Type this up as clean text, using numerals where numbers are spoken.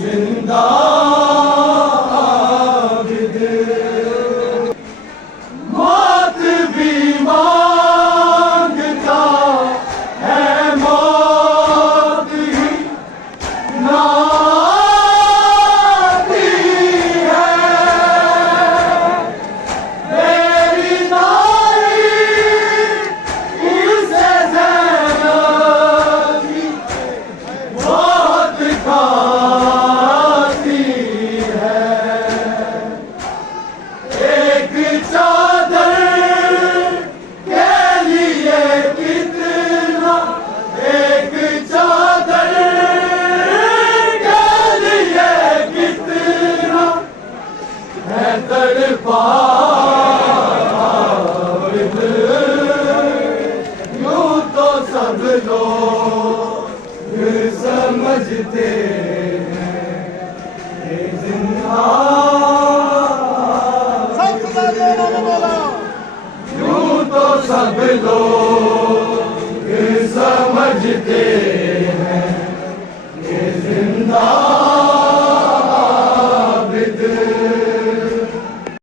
जिंदा आबिद मौत भी मांगता है, मौत ही नाती है। मेरी नारी इसे ज़ैनब की बहुत खाती है। एक चादर के लिए कितना, एक चादर के लिए कितना है तड़पा आबिद। यूं तो सब लोग समझते हैं कि जिंदा, यूं तो सब लोग समझते हैं कि जिंदा